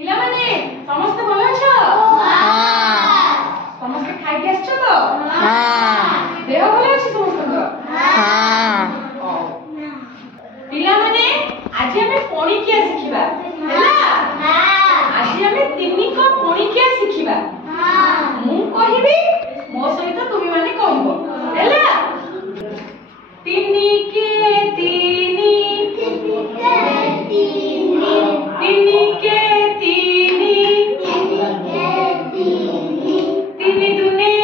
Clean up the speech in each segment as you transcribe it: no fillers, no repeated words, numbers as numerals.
ପିଲାମାନେ ସମସ୍ତେ ଭଲ ଅଛ? ସମସ୍ତେ ଖାଇକି ଆସିଛ ତ? ଦେହ ଭଲ ଅଛି ସମସ୍ତଙ୍କର? ପିଲାମାନେ ଆଜି ଆମେ ପଣିକିଆ ଶିଖିବା ହେଲା। ଆଜି ଆମେ ତିନିକ ପଣିକିଆ ଶିଖିବା। ମୁଁ କହିବି ମୋ ସହିତ ତୁମେ ମାନେ କହିବ ହେଲା। ତିନିକେ ତିନି ତିନିକେ ତିନି ତିନିକେ ତିନି ତିନି ଦୁନେ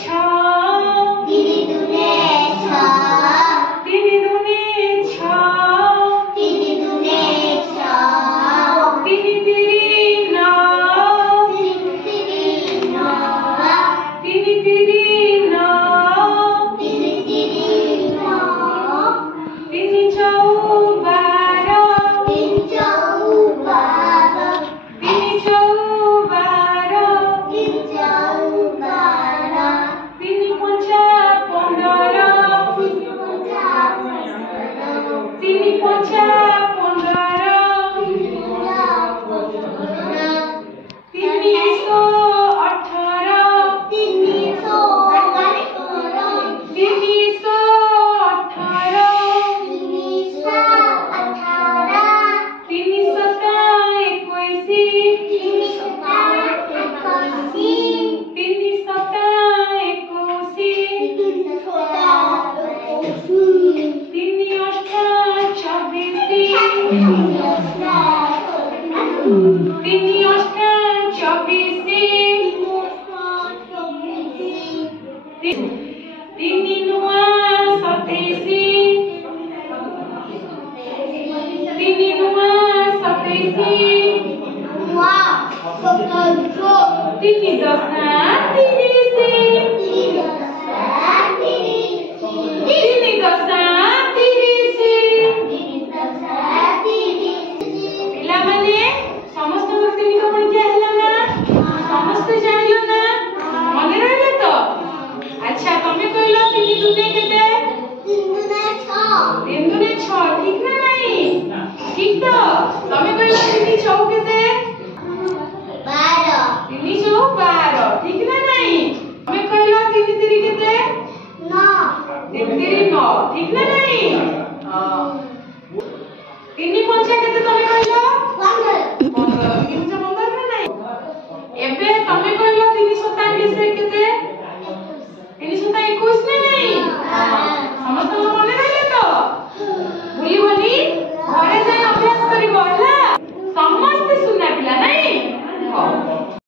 ଛଅ ତିନି ଦୁନେ ଛଅ ତିନି ଦୁନେ ଛଅ ତିନି ଦୁନେ ଛଅ ତିନି ତିରି ନଅ ତିନି ତିରି ନଅ ତିନି ତିରି ନଅ ତିନି ତିରି ନଅ ତିନି ଚଉ ବାର ତିନି ଚଉ ବାର ତିନି ଚଉ ବାର ତିନି ଚଉ ବାର ତିନି ପଞ୍ଚା ପନ୍ଦର ତିନି ପଞ୍ଚା ପନ୍ଦର ତିନି ପଞ୍ଚା ପନ୍ଦର ତିନିଶହ ଅଠର ତିନିଶହ ଅଠର ତିନିଶହ ଅଠର ତିନିଶହ ଅଠର ତିନିଶହ ଏକୋଇଶ ତିନିଶହ ଏକୋଇଶ ତିନିଶହ ଏକୋଇଶ ତିନି ଅଷ୍ଟା ଚବିଶ ତିନି ଅଷ୍ଟା ଚବିଶ ତିନି ନୂଆ ସତେଇଶ ତିନି ନୂଆ ସତେଇଶ ତିନି ଦଶା ତିରିଶ ତିନି ଦଶା ତିରିଶ। ପିଲାମାନେ ସମସ୍ତଙ୍କର ତିନିକ ପଣିକିଆ ହେଲା ନା? ସମସ୍ତେ ଜାଣିଲ ନା? ମନେ ରହିଲା ତ? ଆଚ୍ଛା ତମେ କହିଲ ତିନି ଦୁନେ କେତେ? ତିନି ଦୁନେ ଛଅ। ଠିକ ନା ନାହିଁ? ଠିକ ତ? ତମେ କହିଲ ତିନି ଚଉ କେତେ?